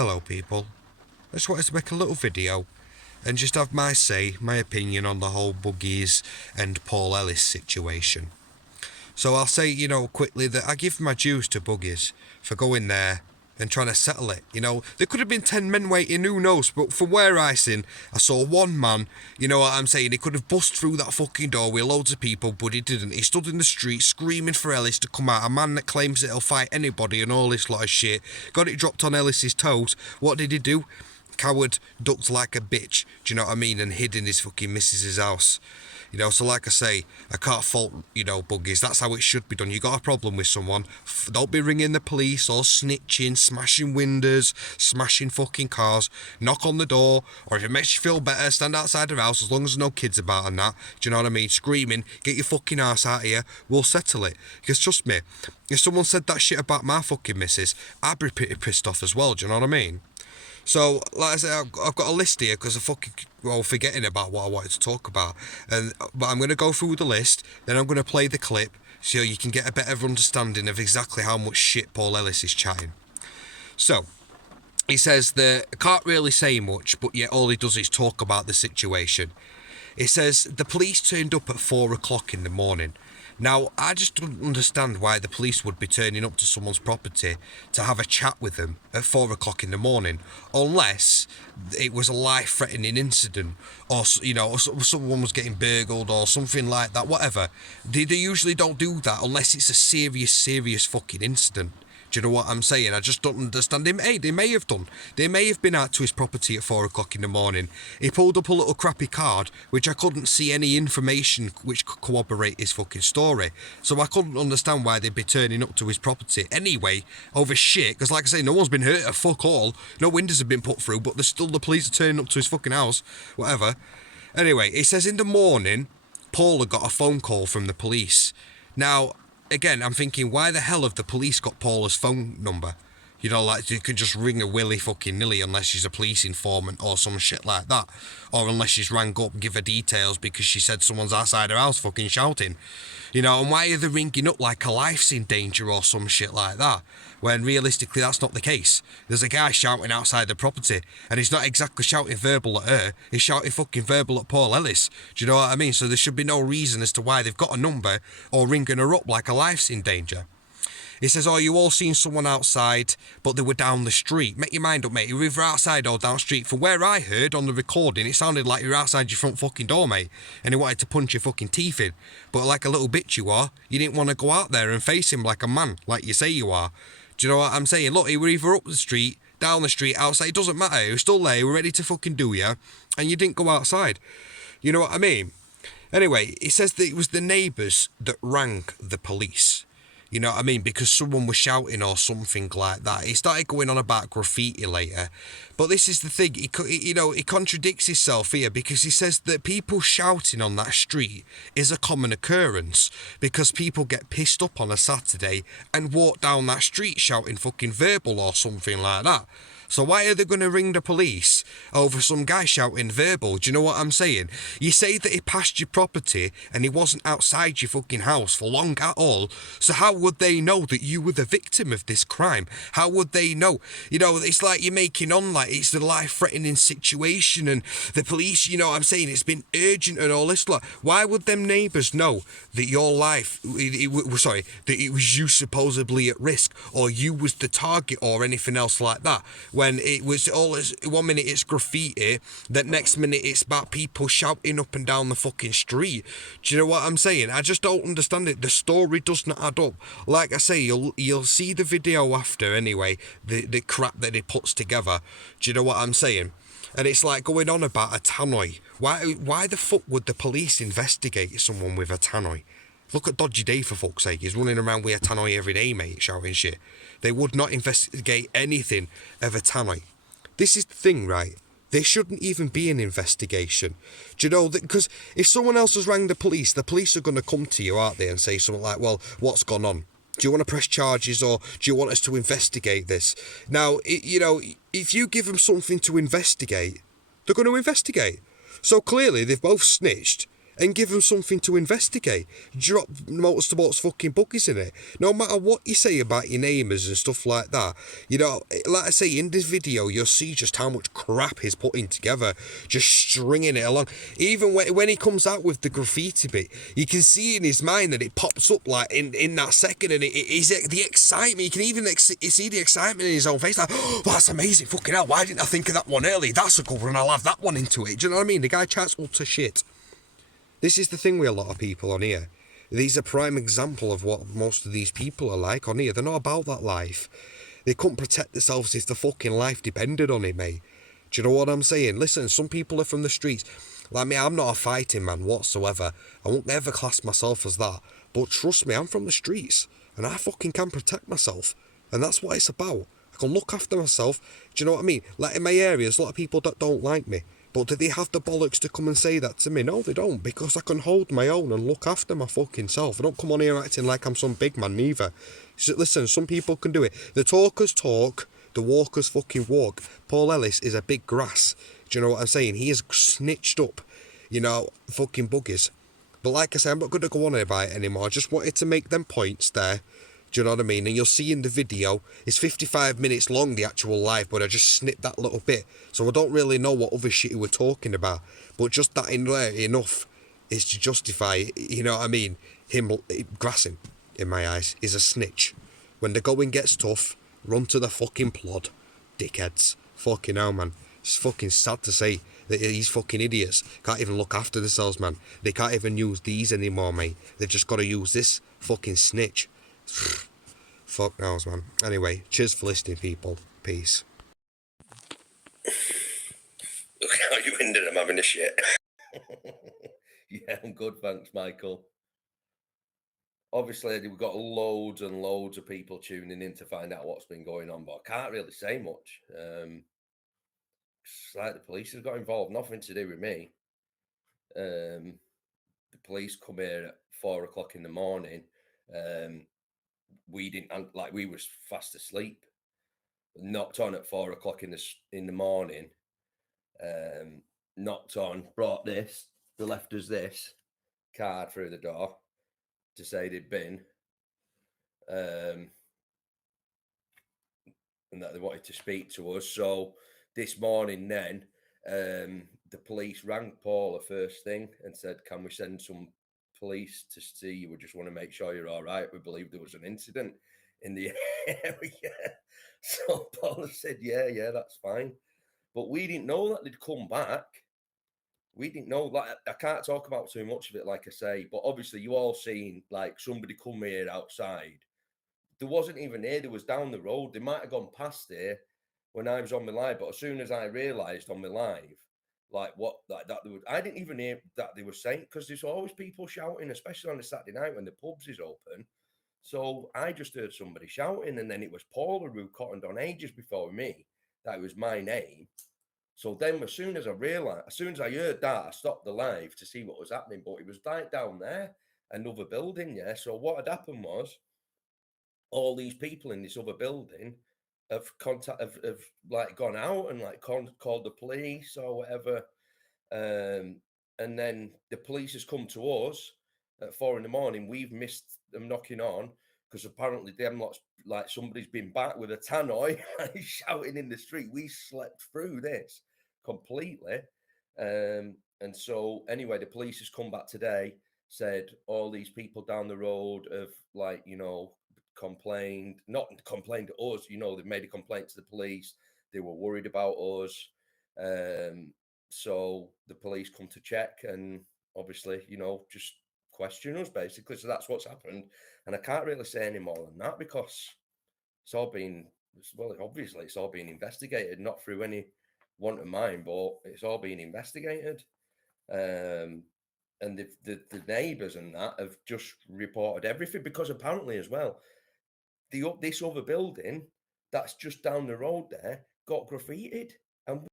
Hello people, I just wanted to make a little video and just have my say, my opinion on the whole Buggies and Paul Ellis situation. So I'll say, quickly that I give my dues to Buggies for going there and trying to settle it. There could have been 10 men waiting, who knows, but from where I seen, I saw one man, you know what I'm saying, he could have bust through that fucking door with loads of people, but he didn't. He stood in the street screaming for Ellis to come out, a man that claims that he'll fight anybody and all this lot of shit. Got it dropped on Ellis's toes. What did he do? Coward ducked like a bitch, do you know what I mean, and hid in his fucking missus's house. So like I say, I can't fault, Buggies. That's how it should be done. You got a problem with someone, don't be ringing the police or snitching, smashing windows, smashing fucking cars. Knock on the door, or if it makes you feel better, stand outside the house as long as there's no kids about and that. Do you know what I mean? Screaming, get your fucking arse out of here. We'll settle it. Because trust me, if someone said that shit about my fucking missus, I'd be pretty pissed off as well. Do you know what I mean? So, like I said, I've got a list here because I'm forgetting about what I wanted to talk about. But I'm going to go through the list, then I'm going to play the clip so you can get a better understanding of exactly how much shit Paul Ellis is chatting. So, he says that I can't really say much, but yet all he does is talk about the situation. He says the police turned up at 4 o'clock in the morning. Now, I just don't understand why the police would be turning up to someone's property to have a chat with them at 4 o'clock in the morning, unless it was a life-threatening incident, or, someone was getting burgled or something like that, whatever. They usually don't do that unless it's a serious fucking incident. Do you know what I'm saying? I just don't understand him. Hey, they may have done. They may have been out to his property at 4 o'clock in the morning. He pulled up a little crappy card, which I couldn't see any information which could corroborate his fucking story. So I couldn't understand why they'd be turning up to his property anyway over shit. Because like I say, no one's been hurt at fuck all. No windows have been put through, but there's still the police are turning up to his fucking house. Whatever. Anyway, it says in the morning, Paul had got a phone call from the police. Now, again, I'm thinking, why the hell have the police got Paula's phone number? Like, you could just ring a willy fucking nilly unless she's a police informant or some shit like that. Or unless she's rang up and give her details because she said someone's outside her house fucking shouting. And why are they ringing up like her life's in danger or some shit like that? When realistically that's not the case. There's a guy shouting outside the property, and he's not exactly shouting verbal at her, he's shouting fucking verbal at Paul Ellis. Do you know what I mean? So there should be no reason as to why they've got a number or ringing her up like her life's in danger. He says, you all seen someone outside, but they were down the street. Make your mind up, mate. You're either outside or down the street. From where I heard on the recording, it sounded like you were outside your front fucking door, mate. And he wanted to punch your fucking teeth in. But like a little bitch you are, you didn't want to go out there and face him like a man, like you say you are. Do you know what I'm saying? Look, he were either up the street, down the street, outside. It doesn't matter. He was still there. He was ready to fucking do you. And you didn't go outside. You know what I mean? Anyway, he says that it was the neighbours that rang the police. You know what I mean? Because someone was shouting or something like that. He started going on about graffiti later. But this is the thing. He contradicts himself here because he says that people shouting on that street is a common occurrence because people get pissed up on a Saturday and walk down that street shouting fucking verbal or something like that. So why are they going to ring the police over some guy shouting verbal? Do you know what I'm saying? You say that he passed your property and he wasn't outside your fucking house for long at all. So how would they know that you were the victim of this crime? How would they know? It's like you're making on like it's the life-threatening situation and the police, you know what I'm saying? It's been urgent and all this lot. Why would them neighbours know that your life, that it was you supposedly at risk or you was the target or anything else like that? When it was all, 1 minute it's graffiti, the next minute it's about people shouting up and down the fucking street. Do you know what I'm saying? I just don't understand it. The story does not add up. Like I say, you'll see the video after anyway, the crap that he puts together. Do you know what I'm saying? And it's like going on about a tannoy. Why the fuck would the police investigate someone with a tannoy? Look at Dodgy Day, for fuck's sake. He's running around with a tannoy every day, mate, shouting shit. They would not investigate anything of a tannoy. This is the thing, right? There shouldn't even be an investigation. Do you know that? Because if someone else has rang the police are going to come to you, aren't they, and say something like, well, what's gone on? Do you want to press charges or do you want us to investigate this? Now, if you give them something to investigate, they're going to investigate. So clearly they've both snitched and give them something to investigate. Drop motorsports fucking buggies in it. No matter what you say about your neighbours and stuff like that, you know, like I say, in this video, you'll see just how much crap he's putting together, just stringing it along. Even when he comes out with the graffiti bit, you can see in his mind that it pops up like in that second, and it is the excitement. You can even see the excitement in his own face, like, oh, that's amazing, fucking hell, why didn't I think of that one early? That's a good one, I'll have that one into it. Do you know what I mean? The guy chats utter shit. This is the thing with a lot of people on here. These are prime example of what most of these people are like on here. They're not about that life. They couldn't protect themselves if the fucking life depended on it, mate. Do you know what I'm saying? Listen, some people are from the streets. Like me, I'm not a fighting man whatsoever. I won't ever class myself as that. But trust me, I'm from the streets. And I fucking can protect myself. And that's what it's about. I can look after myself. Do you know what I mean? Like in my area, there's a lot of people that don't like me. But do they have the bollocks to come and say that to me? No, they don't, because I can hold my own and look after my fucking self. I don't come on here acting like I'm some big man neither. So, listen, some people can do it. The talkers talk, the walkers fucking walk. Paul Ellis is a big grass. Do you know what I'm saying? He is snitched up, you know, fucking buggies. But like I said, I'm not going to go on about it anymore. I just wanted to make them points there. Do you know what I mean? And you'll see in the video, it's 55 minutes long, the actual live, but I just snipped that little bit. So I don't really know what other shit he were talking about. But just that in there, enough is to justify, you know what I mean? Him grassing, in my eyes, is a snitch. When the going gets tough, run to the fucking plod. Dickheads. Fucking hell, man. It's fucking sad to say that these fucking idiots can't even look after themselves, man. They can't even use these anymore, mate. They've just got to use this fucking snitch. Fuck knows, man. Anyway, cheers for listening, people. Peace. Look how you ended up having a shit. Yeah, I'm good, thanks, Michael. Obviously, we've got loads and loads of people tuning in to find out what's been going on, but I can't really say much. It's like the police have got involved, nothing to do with me. The police come here at 4 o'clock in the morning. We didn't, like, we was fast asleep. Knocked on at 4 o'clock in the morning. Knocked on, brought this. They left us this card through the door to say they'd been, and that they wanted to speak to us. So this morning, then the police rang Paula first thing and said, "Can we send some police to see you? We just want to make sure you're all right. We believe there was an incident in the area." So Paula said, "Yeah, that's fine." But we didn't know that they'd come back. We didn't know that. I can't talk about too much of it, like I say, but obviously you all seen like somebody come here outside. There wasn't even here, there was down the road. They might have gone past here when I was on my live, but as soon as I realised on my live, like what like that they would, I didn't even hear that they were saying, because there's always people shouting, especially on a Saturday night when the pubs is open. So I just heard somebody shouting, and then it was Paula who cottoned on ages before me that it was my name. So then, as soon as I heard that, I stopped the live to see what was happening. But it was like down there, another building, yeah. So what had happened was, all these people in this other building have like gone out and like called the police or whatever. And then the police has come to us at 4 in the morning. We've missed them knocking on because apparently them lots, like somebody's been back with a tannoy shouting in the street. We slept through this completely. And so anyway, the police has come back today, said all these people down the road have, like, you know, not complained to us, you know, they've made a complaint to the police. They were worried about us. So the police come to check and obviously, you know, just question us basically. So that's what's happened. And I can't really say any more than that because it's all been, well, obviously it's all been investigated, not through any want of mine, but it's all been investigated. And the neighbours and that have just reported everything, because apparently as well, this other building that's just down the road there got graffitied, and